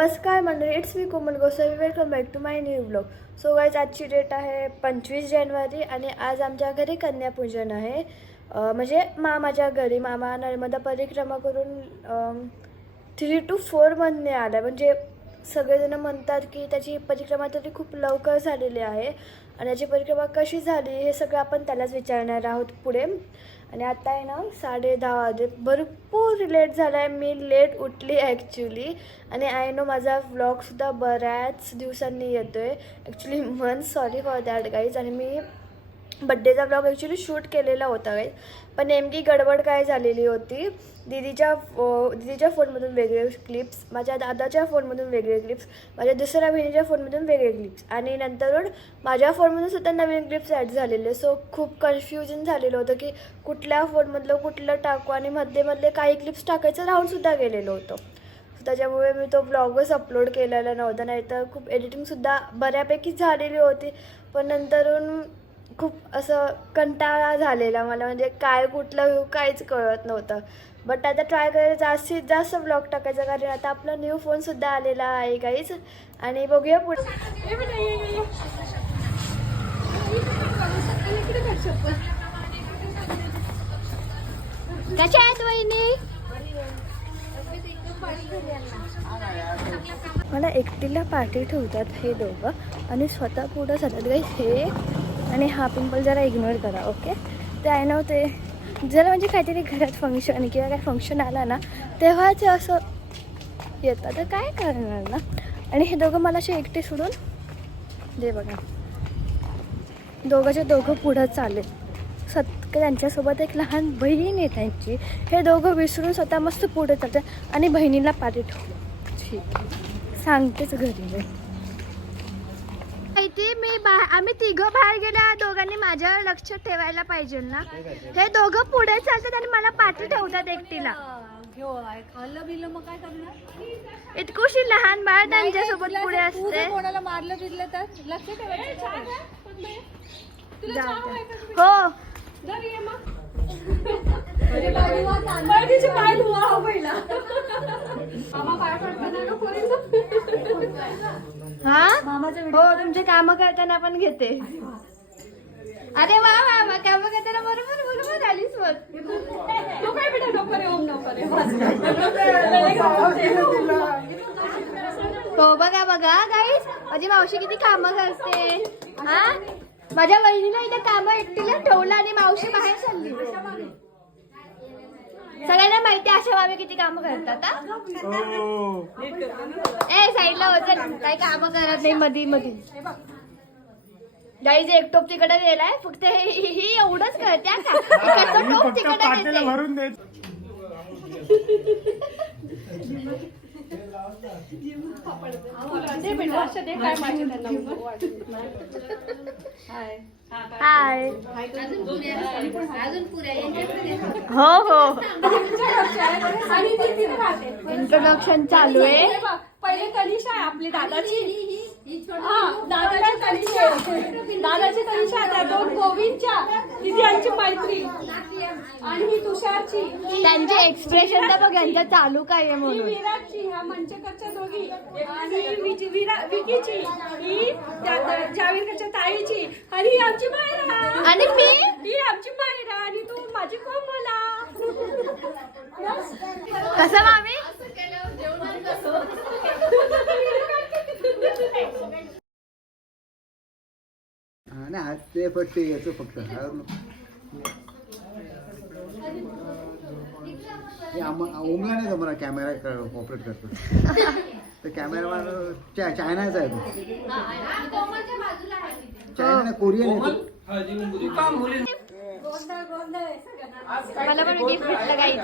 नमस्कार मंडळी, it's me Komal Gosavi. Welcome back to my new blog. So guys, आजची date आहे 25 जानेवारी आणि आज आमच्या घरी कन्यापूजन आहे. म्हणजे मामाच्या घरी. मामा नर्मदा परिक्रमा करून 3 to 4 महिने आला. म्हणजे सगळेजण म्हणतात की त्याची परिक्रमा तरी खूप लवकर झालेली आहे आणि याची परिक्रमा कशी झाली हे सगळं आपण त्यालाच विचारणार आहोत पुढे. आणि आता आहे ना 10:30 वाजले. भरपूर लेट झाला आहे. मी लेट उठली ॲक्च्युली. आणि आय नो माझा व्लॉगसुद्धा बऱ्याच दिवसांनी येतो आहे. ॲक्च्युली मन सॉरी फॉर दॅट गाईज. आणि मी बड्डेचा व्लॉग ॲक्च्युली शूट केलेला होता गाईज, पण नेमकी गडबड काय झालेली होती. दीदीच्या फोनमधून वेगळे क्लिप्स, माझ्या दादाच्या फोनमधून वेगळे क्लिप्स, माझ्या दुसऱ्या बहिणीच्या फोनमधून वेगळे क्लिप्स आणि नंतर माझ्या फोनमधून सुद्धा नवीन क्लिप्स ॲड झालेले. सो खूप कन्फ्युजन झालेलं होतं की कुठल्या फोनमधलं कुठलं टाकू आणि मधले काही क्लिप्स टाकायचं राहूनसुद्धा गेलेलं होतं. त्याच्यामुळे मी तो व्लॉगच अपलोड केलेला नव्हता. नाहीतर खूप एडिटिंगसुद्धा बऱ्यापैकी झालेली होती, पण नंतरून खूप असं कंटाळा झालेला मला. म्हणजे काय कुठलं व्ह्यू काहीच कळत नव्हतं. बट आता ट्राय करायचं जास्तीत जास्त व्लॉग टाकायचा, कारण आता आपला न्यू फोनसुद्धा आलेला आहे काहीच. आणि बघूया पुढे. कशा आहेत वहिनी? मला एकटीला पार्टी ठेवतात हे दोघं आणि स्वतः पुढं जातात गाईस. हे आणि हा पिंपल जरा इग्नोर करा, ओके. ते आहे ना, ते जरा म्हणजे काहीतरी घरात फंक्शन किंवा काय फंक्शन आला ना तेव्हाच असं येतं, तर काय करणार ना. आणि हे दोघं मला असे एकटे सोडून दे बघा, दोघं पुढं चालेल. त्यांच्यासोबत एक लहान बहीण आहे त्यांची. हे दोघं विसरून स्वतः मस्त पुढे चालतात आणि बहिणीला पार्टी ठेवू. सांगतेच घरी माहिती मी आम्ही तिघं बाहेर गेल्या, दोघांनी माझ्यावर लक्ष ठेवायला पाहिजे ना. हे दोघं पुढे चालतात आणि मला पाठी ठेवतात एकटीला. खाल्लं बिलं मग काय करणार? इतकुशी लहान बाळ त्यांच्यासोबत पुढे असते. कोणाला मारलं बिरलं तर लक्ष ठेवायचं. हो, हा हो, तुमचे काम करताना पण घेते. अरे वा वा वा, काम करताना बरोबर आलीच मग. हो बघा गाईस, माझी मावशी किती कामं करते. हा, माझ्या वहिनीला इथे कामं एकटीला ठेवलं आणि मावशी बाहेर चालली. सगळ्यांना माहिती अशा मामी किती कामं करतात. ए साईडला होत, काही कामं करत नाही मधी. गाईज एक टोप तिकडे गेलाय, फक्त ही एवढंच करते का टोप तिकडे. हाय हो इंट्रोडक्शन चालू आहे. पहिले कनिषा आहे आपली दादाची. दादाची कनिषा, त्या दोन गोविंदच्या, तिथे आमची मैत्री, आणि ही तुषारची. त्यांचे एक्सप्रेशन तर बघ यांचं चालू काय आहे म्हणून. विराटची, ह्या मंचकरच्या दोघी, आणि विकीची, ही जावेदकरच्या ताईची, आणि ही आमची मायरा, आणि मी ही आमची मायरा, आणि तू माझी कोमला. कसं मामी? नाही आज ते पट्टी येतो फक्त. ओमला नाही जमणार कॅमेरा ऑपरेट करतो. तर कॅमेरामॅन चायनाचा आहे तो. चायना कोरियन आहे. मला पण गिफ्ट भेटलं काही.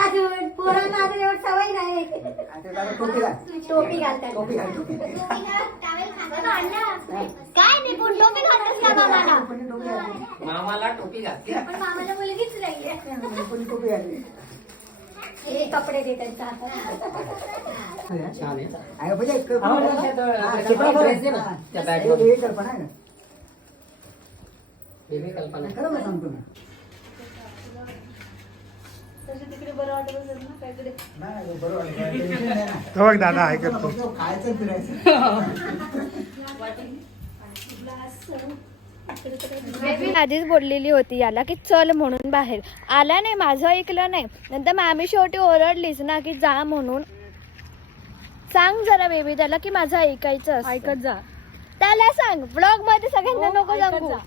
अजून पोरांना अजून एवढं सवय नाही. टोपी घालतात. काय नाही, पण टोपी घालतात का मामाला? मामाला टोपी घातली, पण मामाला मुलगीच नाहीये. हे कपडे दे त्यांच्या कल्पना सांगतो ना. तसं तिकडे बरं वाटत असेल ना काहीतरी. नाही बरं वाटलं, टेन्शन नाही ना. तो बघ दादा आहे करतो. फक्त खायचं फिरायचं. बेबी आधीच बोललेली होती याला की चल म्हणून बाहेर. आला नाही, माझं ऐकलं नाही. नंतर मामी शेवटी ओरडलीच ना की जा म्हणून. सांग जरा बेबी त्याला की माझं ऐकायचं असतं. ऐकत जा. त्याला सांग ब्लॉग मध्ये सगळ्यांना हो, नको ऐकत सांगू. जा.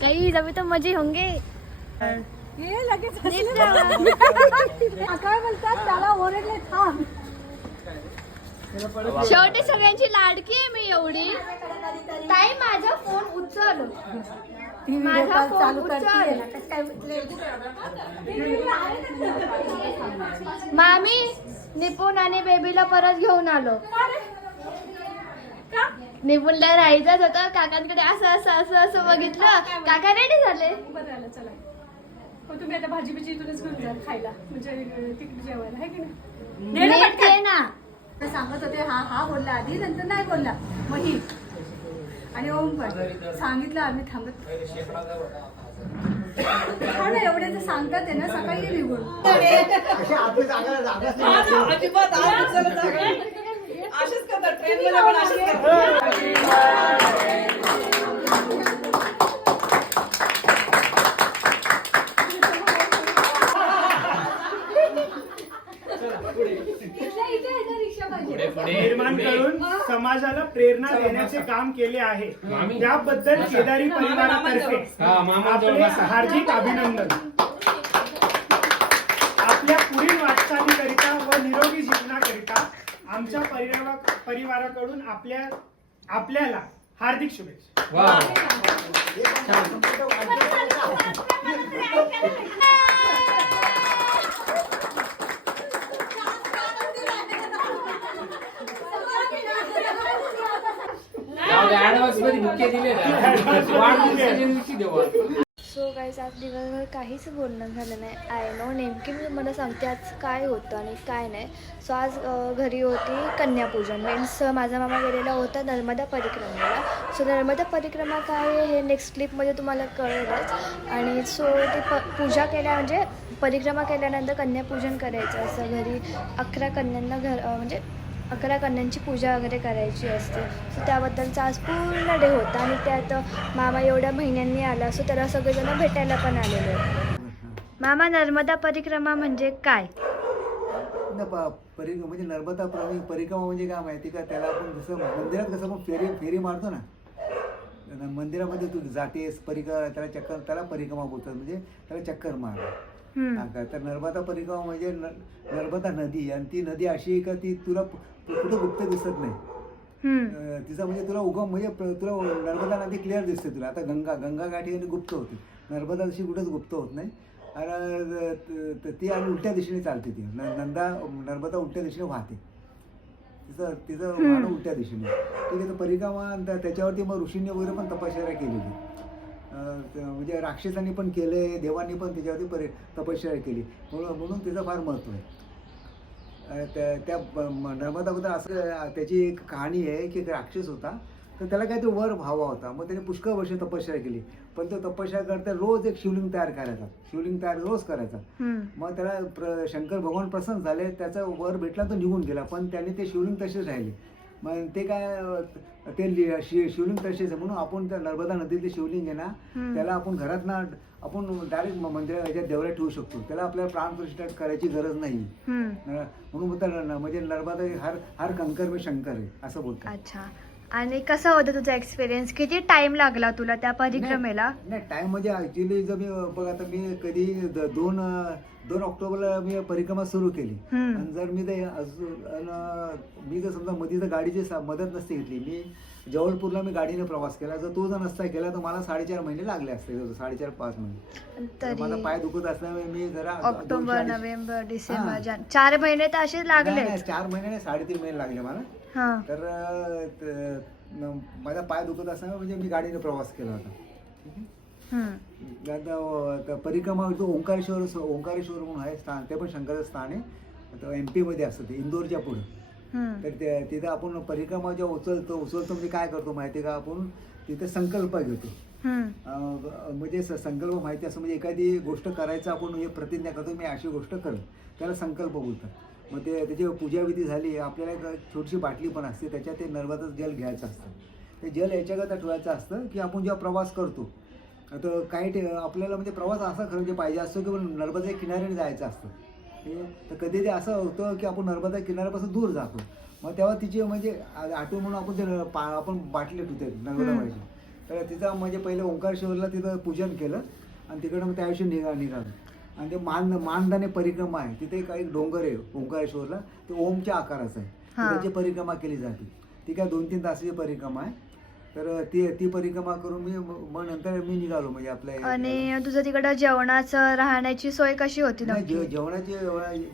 काही अभी तो मजे होंगे. ये लगेच नीट हसले. राहा. काय बोलतात त्याला ओरडले थांब. शेवटी सगळ्यांची लाडकी आहे मी एवढी. ताई माझा फोन उचल. माझा फोन चालू उचल. करते ना कसं काय मामी निपुण आणि बेबीला परत घेऊन आलो. निपुणला राहायचंच होतं. काकांकडे असं असं असं असं बघितलं. काका रेडी झाले. बरं आलं चला. पण तुम्ही आता भाजी बिजी इथूनच घेऊन जा खायला म्हणजे तिकडे जेवायला आहे की नाही. नीट ये ना. ते सांगत होते हा हा बोलला आधी नंतर नाही बोलला मग ही आणि ओम पण सांगितलं आम्ही थांबत हा ना एवढे तर सांगतात आहे ना सकाळी ये निघून. अशी आपली जागाच नाही. निर्माण करून समाजाला प्रेरणा देण्याचे काम केले आहे. त्याबद्दल केदारी परिवारातर्फे आपले हार्दिक अभिनंदन. आपल्या पुढील वाटचालीकरिता व निरोगी जीवनाकरिता आमच्या परिवाराकडून आपल्याला हार्दिक शुभेच्छा. ऍडव्हान्स मध्ये बुके दिले वाढदिवसाच्या दिवशी देऊ. सो गाईज आज दिवसभर काहीच बोलणं झालं नाही. आय नो नेमकी मी मला सांगते आज काय होतं आणि काय नाही. सो आज घरी होती कन्यापूजन. मीन्स माझा मामा गेलेला होता नर्मदा परिक्रमेला. सो नर्मदा परिक्रमा काय आहे हे नेक्स्ट क्लिपमध्ये तुम्हाला कळेलच. आणि सो ती पूजा केल्या म्हणजे परिक्रमा केल्यानंतर कन्यापूजन करायचं असं. घरी 11 कन्यांना म्हणजे 11 कन्यांची पूजा वगैरे करायची असते. सो त्याबद्दलचा आज पूर्ण डे होता. आणि त्यात मामा एवढ्या महिन्यांनी आला. सो त्याला सगळेजण भेटायला पण आलेले. मामा नर्मदा परिक्रमा म्हणजे काय? म्हणजे नर्मदा परिक्रमा म्हणजे काय माहिती का, त्याला आपण जसं मंदिरात कसं आपण फेरी मारतो ना, मंदिरामध्ये तू जातेस त्याला चक्कर, त्याला परिक्रमा बोलतात. म्हणजे त्याला चक्कर मार. तर नर्मदा परिक्रमा म्हणजे नर्मदा नदी. आणि ती नदी अशी आहे का ती तुला कुठं गुप्त दिसत नाही. तिचा म्हणजे तुला उगम म्हणजे तुला नर्मदा नदी क्लिअर दिसते तुला. आता गंगा गाठी गुप्त होती. नर्मदा तशी कुठंच गुप्त होत नाही. आणि ती आणि उलट्या दिशेने चालते. ती नर्मदा उलट्या दिशेने वाहते. तिचं वाहन उलट्या दिशेने. ठीक आहे. तर परिक्रमा त्याच्यावरती मग ऋषींनी वगैरे पण तपश्चर्या केलेली. म्हणजे राक्षसांनी पण केले, देवांनी पण त्याच्यावरती तपश्चर्या केली. म्हणून तिचं फार महत्त्व आहे. त्या नर्मदाबद्दल असं त्याची एक कहाणी आहे की एक राक्षस होता. तर त्याला काहीतरी वर व्हावा होता. मग त्याने पुष्कळ वर्ष तपश्चर्या केली. पण तो तपश्चर्या करता रोज एक शिवलिंग तयार करायचा. शिवलिंग तयार रोज करायचा. मग त्याला शंकर भगवान प्रसन्न झाले. त्याचा वर भेटला तो निघून गेला. पण त्याने ते शिवलिंग तसेच राहिले. मग ते काय ते शिवलिंग तसेच आहे. म्हणून आपण त्या नर्मदा नदीतले शिवलिंग आहे ना, त्याला आपण घरात ना आपण डायरेक्ट मंदिरात याच्यात देवळात ठेवू शकतो. त्याला आपल्याला प्राणप्रतिष्ठा करायची गरज नाही. म्हणून म्हणजे नर्मदा हर कंकर में शंकर आहे असं बोलतात. अच्छा. आणि कसा होता तुझा एक्सपिरियन्स? किती टाइम लागला तुला त्या परिक्रमेला? नाही टाइम म्हणजे ऍक्च्युली जर मी बघ आता मी कधी 2 ऑक्टोबरला मी परिक्रमा सुरू केली. आणि जर मी मी जर समजा मध्ये जर गाडीची मदत नसते घेतली, मी जवळपूरला मी गाडीने प्रवास केला. जर तो जर नसता केला तर मला 4.5 महिने लागले असते. 4.5-5 महिने. माझा पाय दुखत असल्यामुळे मी जरा ऑक्टोबर, नोव्हेंबर, डिसेंबर, 4 महिने तर असेच लागले. 4 महिने 3.5 महिने लागले मला. तर माझा पाय दुखत असल्यामुळे म्हणजे मी गाडीने प्रवास केला होता. परिक्रमा ओंकारेश्वर म्हणून आहे स्थान. ते पण शंकराचं स्थान आहे. MP मध्ये असतं ते, इंदोरच्या पुढे. तर तिथं आपण परिक्रमा जेव्हा उचलतो म्हणजे काय करतो माहिती का, आपण तिथे संकल्प घेतो. म्हणजे संकल्प माहिती असं म्हणजे एखादी गोष्ट करायचं आपण म्हणजे प्रतिज्ञा करतो मी अशी गोष्ट करेन, त्याला संकल्प बोलतात. मग ते त्याची पूजाविधी झाली, आपल्याला एक छोटीशी बाटली पण असते, त्याच्यात ते नर्मदा जल घ्यायचं असतं. ते जल याच्याकरता ठेवायचं असतं की आपण जेव्हा प्रवास करतो तर काही आपल्याला म्हणजे प्रवास असा खरं जे पाहिजे असतो की नर्मदा किनाऱ्याने जायचं असतं. तर कधी ते असं होतं की आपण नर्मदा किनाऱ्यापासून दूर जातो, मग तेव्हा तिची म्हणजे आठवण म्हणून आपण ते आपण बाटली ठेवते नर्मदा माईची. तर तिथं म्हणजे पहिले ओंकारेश्वरला तिथं पूजन केलं आणि तिकडं मग त्याविषयी निघालं. आणि ते मानदाने परिक्रमा आहे, तिथे काही डोंगर आहे ओंकारेश्वरला, ते ओमच्या आकाराचं आहे. तर त्याची परिक्रमा केली जाते. ती काय 2-3 तासाची परिक्रमा आहे. तर ती परिक्रमा करून मग नंतर मी निघालो म्हणजे आपल्या. आणि तुझं तिकडं जेवणाचं राहण्याची सोय कशी होती नक्की?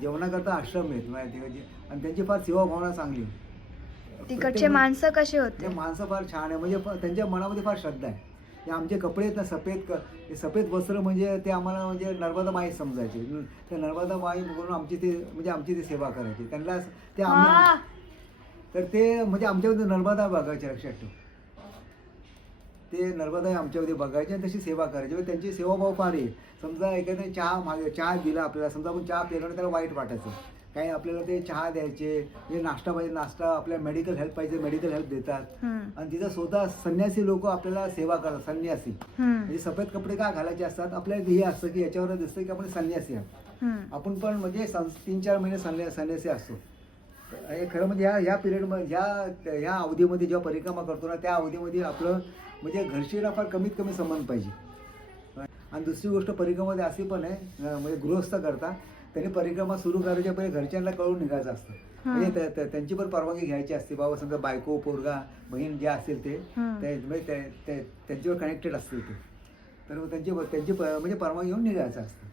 जेवणाकरता आश्रम आहेत माहिती, आणि त्यांची फार सेवाभावना चांगली आहे. तिकडचे माणसं कसे होते? ते माणसं फार छान आहे, म्हणजे त्यांच्या मनामध्ये फार श्रद्धा आहे. ते आमचे कपडे आहेत ना सफेद वस्त्र म्हणजे ते आम्हाला म्हणजे नर्मदा माई समजायचे. त्या नर्मदा माई म्हणून आमची ती सेवा करायची त्यांना ते तर ते म्हणजे आमच्यामध्ये नर्मदा बघायचे. लक्षात ठेव, ते नर्मदा आमच्यामध्ये बघायचे आणि तशी सेवा करायची. म्हणजे त्यांची सेवाभाव फार आहे. समजा एखाद्याने चहा दिला आपल्याला, समजा आपण चहा पिलो आणि त्याला वाईट वाटायचं, काही आपल्याला ते चहा द्यायचे, म्हणजे नाश्ता पाहिजे नाश्ता, आपल्याला मेडिकल हेल्प पाहिजे मेडिकल हेल्प देतात. आणि तिथं स्वतः संन्यासी लोक आपल्याला सेवा करतात. संन्यासी म्हणजे सफेद कपडे का घालायचे असतात, आपल्याला हे असतं की याच्यावर दिसतं की आपण संन्यासी आहोत. आपण पण म्हणजे 3-4 महिने संन्यासी असतो. हे खरं म्हणजे ह्या पिरियडमध्ये ह्या अवधीमध्ये जेव्हा परिक्रमा करतो ना, त्या अवधीमध्ये आपलं म्हणजे घरचीला फार कमीत कमी संबंध पाहिजे. आणि दुसरी गोष्ट परिक्रमामध्ये अशी पण आहे, म्हणजे गृहस्थ करता त्यांनी परिक्रमा सुरू करायच्या पहिले घरच्यांना कळून निघायचं असतं. म्हणजे त्यांची पण परवानगी घ्यायची असते. बाबा समजा बायको पोरगा बहीण जे असतील ते त्यांच्यावर कनेक्टेड असतील ते, तर त्यांची म्हणजे परवानगी घेऊन निघायचं असतं.